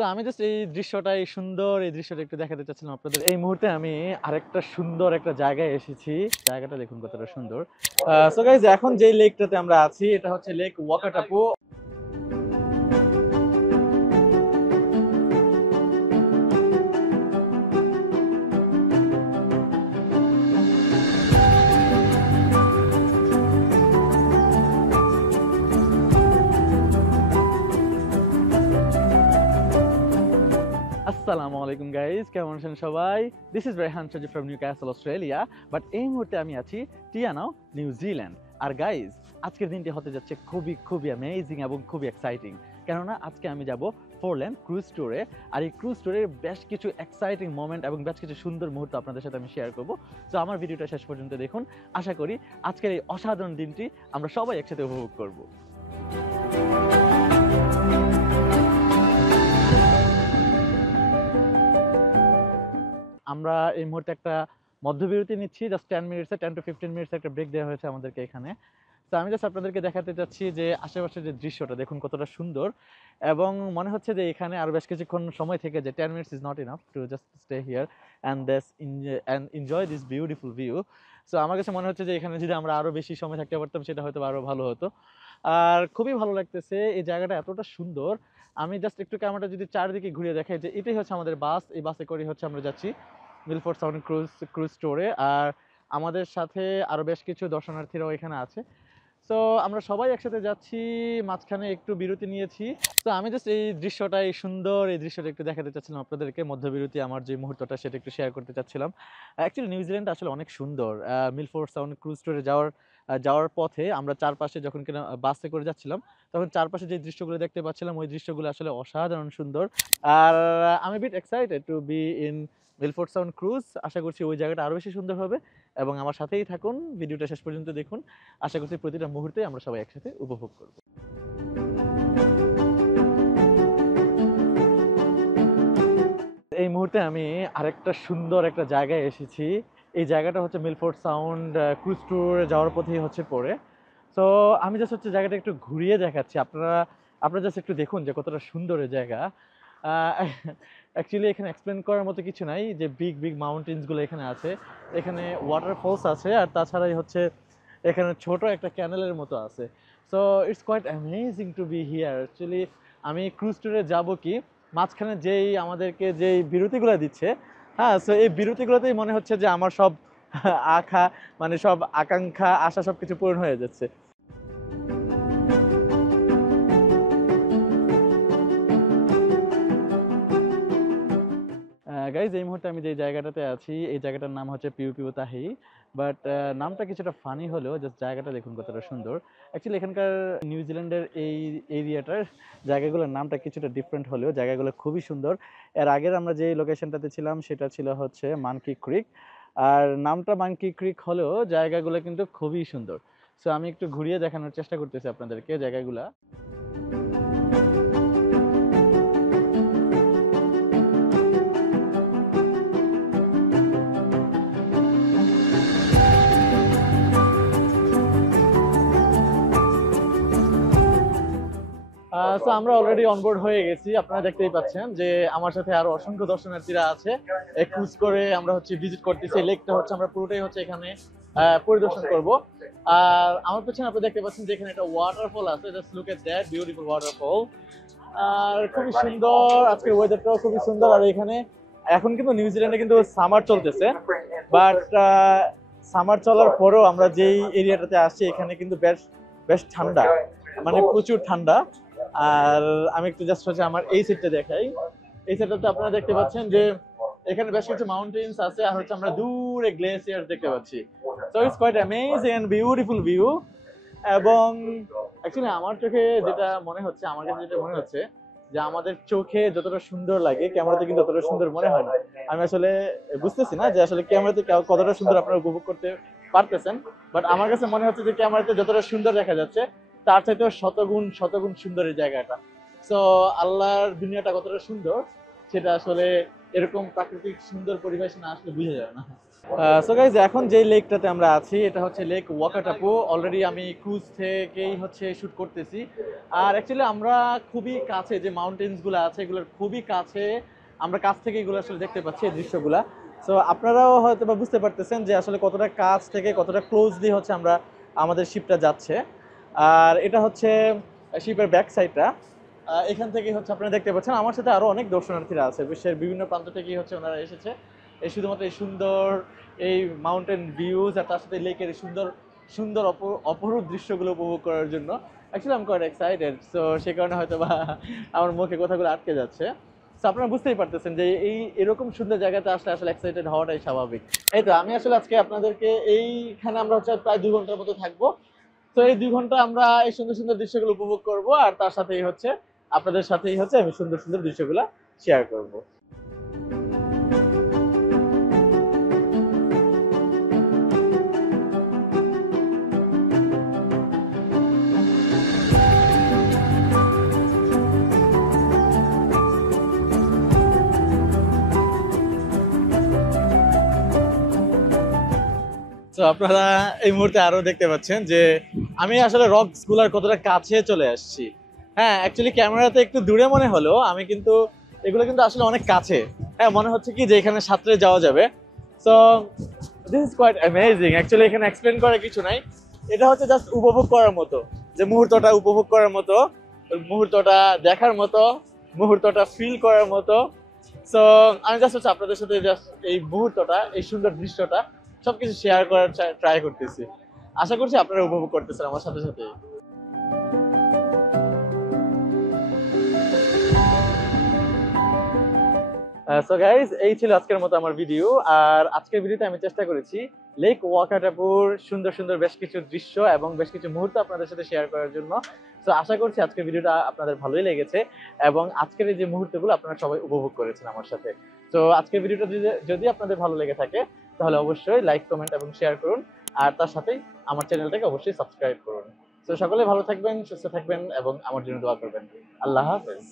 তো আমি জাস্ট এই দৃশ্যটা, এই সুন্দর এই দৃশ্যটা একটু দেখাতে চাচ্ছিলাম আপনাদের। এই মুহূর্তে আমি আরেকটা সুন্দর একটা জায়গায় এসেছি। জায়গাটা দেখুন কতটা সুন্দর। সো গাইস, এখন যেই লেকটাতে আমরা আছি এটা হচ্ছে লেক ওয়াকাটাপু। আসসালামু আলাইকুম গাইস, কেমন আছেন সবাই? দিস ইজ রেহান সাজি from new castle Australia. But এই মুহূর্তে আমি আছি টিয়ানাও, নিউজিল্যান্ড। আর গাইস, আজকের দিনটি হতে যাচ্ছে খুবই খুবই অ্যামেজিং এবং খুবই এক্সাইটিং। কেননা আজকে আমি যাব ফোরল্যান্ড ক্রুজ ট্যুরে। আর এই ক্রুজ ট্যুরের বেশ কিছু এক্সাইটিং মোমেন্ট এবং বেশ কিছু সুন্দর মুহূর্ত আপনাদের সাথে আমি শেয়ার করব। তো আমার ভিডিওটা শেষ পর্যন্ত দেখুন। আশা করি আজকের এই অসাধারণ দিনটি আমরা সবাই একসাথে উপভোগ করব। আমরা এই মুহূর্তে একটা মধ্যবিরতি নিচ্ছি, জাস্ট 10 মিনিটসে, 10 টু 15 মিনিটস একটা ব্রেক দেওয়া হয়েছে আমাদেরকে এখানে। তো আমি জাস্ট আপনাদেরকে দেখাতে চাচ্ছি যে আশেপাশের যে দৃশ্যটা দেখুন কতটা সুন্দর, এবং মনে হচ্ছে যে এখানে আরো বেশ কিছুক্ষণ সময় থেকে যে 10 minutes is not enough to just stay here and enjoy this beautiful view. So আমার কাছে মনে হচ্ছে যে এখানে যদি আমরা আরো বেশি সময় থাকতে পারতাম সেটা হয়তো আরো ভালো হতো। আর খুবই ভালো লাগতেছে, এই জায়গাটা এতটা সুন্দর। আমি জাস্ট একটু ক্যামেরাটা যদি চারিদিকে ঘুরিয়ে দেখাই, যে এটাই হচ্ছে আমাদের বাস। এই বাসে করে হচ্ছে আমরা যাচ্ছি মিলফোর্ড সাউন্ড ক্রুজ স্টোরে। আর আমাদের সাথে আরো বেশ কিছু দর্শনার্থীরাও এখানে আছে। সো আমরা সবাই একসাথে যাচ্ছি, মাঝখানে একটু বিরতি নিয়েছি। তো আমি জাস্ট এই দৃশ্যটা, এই সুন্দর এই দৃশ্যটা একটু দেখাতে চাচ্ছিলাম আপনাদেরকে। মধ্যবিরতি আমার যে মুহূর্তটা সেটা একটু শেয়ার করতে চাচ্ছিলাম। অ্যাকচুয়ালি নিউজিল্যান্ড আসলে অনেক সুন্দর। মিলফোর্ড সাউন্ড ক্রুজ ট্যুরে যাওয়ার পথে আমরা চারপাশে যখন কিনা বাসে করে যাচ্ছিলাম, তখন চারপাশে যে দৃশ্যগুলো দেখতে পাচ্ছিলাম ওই দৃশ্যগুলো আসলে অসাধারণ সুন্দর। আর আমি bit excited to be in Milford Sound cruise. আশা করছি ওই জায়গাটা আরো বেশি সুন্দর হবে, এবং আমার সাথেই থাকুন, ভিডিওটা শেষ পর্যন্ত দেখুন। আশা করছি প্রতিটা মুহূর্তে আমরা সবাই একসাথে উপভোগ করব। এই মুহূর্তে আমি আরেকটা সুন্দর একটা জায়গায় এসেছি। এই জায়গাটা হচ্ছে মিলফোর্ড সাউন্ড ক্রুজ ট্যুরে যাওয়ার পথেই হচ্ছে পড়ে। সো আমি জাস্ট হচ্ছে জায়গাটা একটু ঘুরিয়ে দেখাচ্ছি। আপনারা জাস্ট একটু দেখুন যে কতটা সুন্দর এই জায়গা। অ্যাকচুয়ালি এখানে এক্সপ্লেন করার মতো কিছু নাই, যে বিগ বিগ মাউন্টেন্সগুলো এখানে আছে, এখানে ওয়াটারফলস আছে, আর তাছাড়াই হচ্ছে এখানে ছোট একটা ক্যানেলের মতো আছে। So it's quite amazing to be here. Actually আমি ক্রুজ ট্যুরে যাবো কি, মাঝখানে যেই আমাদেরকে যেই বিরতিগুলো দিচ্ছে, হ্যাঁ, সো এই বিরতিগুলোতেই মনে হচ্ছে যে আমার সব আশা, মানে সব আকাঙ্ক্ষা, আশা সবকিছু পূরণ হয়ে যাচ্ছে। গাইজ, এই মুহূর্তে আমি যে জায়গাটাতে আছি এই জায়গাটার নাম হচ্ছে পিউ পিউ তাহি। বাট নামটা কিছুটা ফানি হলেও জাস্ট জায়গাটা দেখুন কতটা সুন্দর। অ্যাকচুয়ালি এখানকার নিউজিল্যান্ডের এই এরিয়াটার জায়গাগুলোর নামটা কিছুটা ডিফারেন্ট হলেও জায়গাগুলো খুবই সুন্দর। এর আগের আমরা যে লোকেশনটাতে ছিলাম সেটা ছিল হচ্ছে মানকি ক্রিক। আর নামটা মানকি ক্রিক হলেও জায়গাগুলো কিন্তু খুবই সুন্দর। সো আমি একটু ঘুরিয়ে দেখানোর চেষ্টা করতেছি আপনাদেরকে জায়গাগুলা। সো আমরা অলরেডি অনবোর্ড হয়ে গেছি, আপনারা দেখতেই পাচ্ছেন যে আমার সাথে আরো অসংখ্য দর্শনার্থীরা আছে। ক্রুজ করে আমরা হচ্ছে ভিজিট করতেছি লেকটা, হচ্ছে আমরা পুরোটাই হচ্ছে এখানে পরিদর্শন করব। আর আমার পেছনে আপনি দেখতে পাচ্ছেন যে এখানে একটা ওয়াটারফল আছে, just look at that beautiful waterfall. আর খুবই সুন্দর, আজকের ওয়েদারটাও খুবই সুন্দর। আর এখানে এখন কিন্তু নিউজিল্যান্ডে কিন্তু সামার চলতেছে, বাট সামার চলার পরেও আমরা যেই এরিয়াটাতে আসছি এখানে কিন্তু বেশ বেশ ঠান্ডা, মানে প্রচুর ঠান্ডা। আর আমি একটু জাস্ট হচ্ছে আমার এই সাইডটা দেখাই। এই সাইডটাতে আপনারা দেখতে পাচ্ছেন যে এখানে বেশ কিছু মাউন্টেন্স আছে, আর হচ্ছে আমরা দূরে গ্লেসিয়ার দেখতে পাচ্ছি। So it's quite amazing and beautiful view. এবং অ্যাকচুয়ালি আমার চোখে যেটা মনে হচ্ছে, আমার কাছে যেটা মনে হচ্ছে, যে আমাদের চোখে যতটা সুন্দর লাগে ক্যামেরাতে কিন্তু ততটা সুন্দর মনে হয় না। আমি আসলে বুঝতেছি না যে আসলে ক্যামেরাতে কতটা সুন্দর আপনারা উপভোগ করতে পারতেছেন, বাট আমার কাছে মনে হচ্ছে যে ক্যামেরাতে যতটা সুন্দর দেখা যাচ্ছে তার চাইতেও শতগুণ শতগুণ সুন্দর এই জায়গাটা। সো আল্লাহর দুনিয়াটা কতটা সুন্দর সেটা আসলে এরকম প্রাকৃতিক সুন্দর পরিবেশ না আসলে বোঝা যায় না। সো গাইজ, এখন যে লেকটাতে আমরা আছি এটা হচ্ছে লেক ওয়াকাটাপু। অলরেডি আমি ক্রুজ থেকেই হচ্ছে শুট করতেছি। আর অ্যাকচুয়ালি আমরা খুবই কাছে, যে মাউন্টেন্স গুলো আছে এগুলোর খুবই কাছে, আমরা কাছ থেকে এগুলো আসলে দেখতে পাচ্ছি এই দৃশ্যগুলা। সো আপনারাও হয়তো বা বুঝতে পারতেছেন যে আসলে কতটা কাছ থেকে কতটা ক্লোজলি হচ্ছে আমরা আমাদের শিপটা যাচ্ছে। আর এটা হচ্ছে শিপের ব্যাক সাইডটা। এখান থেকে হচ্ছে আপনারা দেখতে পাচ্ছেন আমার সাথে আরো অনেক দর্শনার্থীরা আছে, বিশ্বের বিভিন্ন প্রান্ত থেকেই হচ্ছে ওনারা এসেছে এই শুধুমাত্র এই সুন্দর এই মাউন্টেন ভিউজ আর তার সাথে লেকের সুন্দর সুন্দর অপরূপ দৃশ্যগুলো উপভোগ করার জন্য। অ্যাকচুয়ালি আমি কোয়াইট এক্সাইটেড, সো সে কারণে হয়তো বা আমার মুখে কথাগুলো আটকে যাচ্ছে। সো আপনারা বুঝতেই পারতেছেন যে এই এরকম সুন্দর জায়গাতে আসলে আসলে এক্সাইটেড হওয়াটাই স্বাভাবিক। এই তো আমি আসলে আজকে আপনাদেরকে এইখানে আমরা হচ্ছে প্রায় 2 ঘন্টার মতো থাকবো। তো এই 2 ঘন্টা আমরা এই সুন্দর সুন্দর দৃশ্যগুলো উপভোগ করব, আর তার সাথেই হচ্ছে আপনাদের সাথেই হচ্ছে আমি সুন্দর সুন্দর দৃশ্যগুলো শেয়ার করব। তো আপনারা এই মুহূর্তে আরো দেখতে পাচ্ছেন যে আমি আসলে রকস গুলার কতটা কাছে চলে আসছি। হ্যাঁ, অ্যাকচুয়ালি ক্যামেরাতে একটু দূরে মনে হলো, আমি কিন্তু এগুলো কিন্তু আসলে অনেক কাছে। হ্যাঁ, মনে হচ্ছে কি যে এখানে সাঁতরে যাওয়া যাবে। So this is quite amazing. Actually এখানে এক্সপ্লেন করার কিছু নাই, এটা হচ্ছে জাস্ট উপভোগ করার মতো, যে মুহূর্তটা উপভোগ করার মতো, মুহূর্তটা দেখার মতো, মুহূর্তটা ফিল করার মতো। সো আমি জাস্ট হচ্ছে আপনাদের সাথে জাস্ট এই মুহূর্তটা, এই সুন্দর দৃশ্যটা সবকিছু শেয়ার করার ট্রাই করতেছি। আশা করছি আপনারা উপভোগ করতেছেন আমার সাথে সাথে। সো গাইজ, এই ছিল আজকের মতো আমার ভিডিও। আর আজকের ভিডিওতে আমি চেষ্টা করেছি লেক ওয়াকাটাপুর সুন্দর সুন্দর বেশ কিছু দৃশ্য এবং বেশ কিছু মুহূর্ত আপনাদের সাথে শেয়ার করার জন্য। তো আশা করছি আজকের ভিডিওটা আপনাদের ভালোই লেগেছে এবং আজকের এই যে মুহূর্তগুলো আপনারা সবাই উপভোগ করেছেন আমার সাথে। তো আজকের ভিডিওটা যদি আপনাদের ভালো লেগে থাকে তাহলে অবশ্যই লাইক, কমেন্ট এবং শেয়ার করুন। আর তার সাথেই আমার চ্যানেলটাকে অবশ্যই সাবস্ক্রাইব করুন। তো সকলে ভালো থাকবেন, সুস্থ থাকবেন এবং আমার জন্য দোয়া করবেন। আল্লাহ হাফেজ।